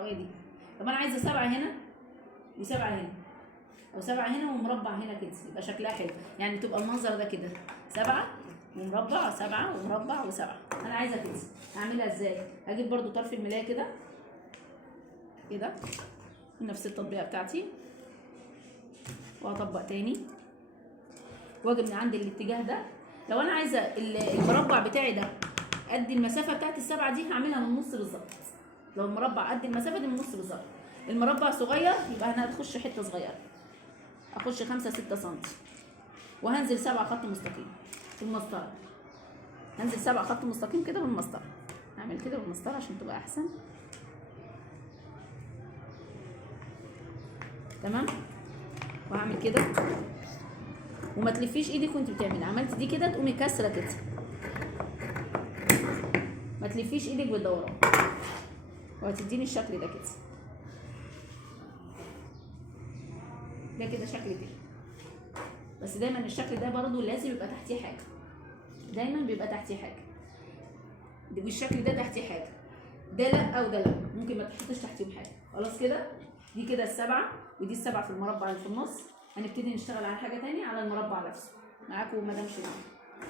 وهي دي. طب انا عايزه 7 هنا و7 هنا، او 7 هنا ومربع هنا كده، يبقى شكلها حلو. يعني تبقى المنظر ده كده 7 ومربع، 7 ومربع و7. انا عايزه كده. هعملها ازاي؟ هجيب برضو طرف الملايه كده كده نفس التطبيقه بتاعتي، واطبق تاني واجي من عند الاتجاه ده. لو انا عايزه المربع بتاعي ده قد المسافه بتاعت ال7 دي، هعملها من النص بالظبط. لو المربع قد المسافه دي من النص بالظبط. المربع صغير يبقى انا هتخش حته صغيره، اخش 5 6 سم، وهنزل 7 خط مستقيم بالمسطره. هنزل 7 خط مستقيم كده بالمسطره. هعمل كده بالمسطره عشان تبقى احسن. تمام. وهعمل كده، وما تلفيش ايدك وانت بتعملي. عملت دي كده تقومي كاسره كده، ما تلفيش ايدك بالدوران، وهتديني الشكل ده كده. ده كده شكل تاني. بس دايما الشكل ده برضو لازم يبقى تحتيه حاجه، دايما بيبقى تحتيه حاجه، والشكل ده تحتيه حاجه. ده لا وده لا، ممكن ما تحطش تحتيهم حاجه. خلاص كده. دي كده ال7 ودي ال7 في المربع اللي في النص. هنبتدي نشتغل على حاجه تانية على المربع نفسه. معاكم مدام شيماء.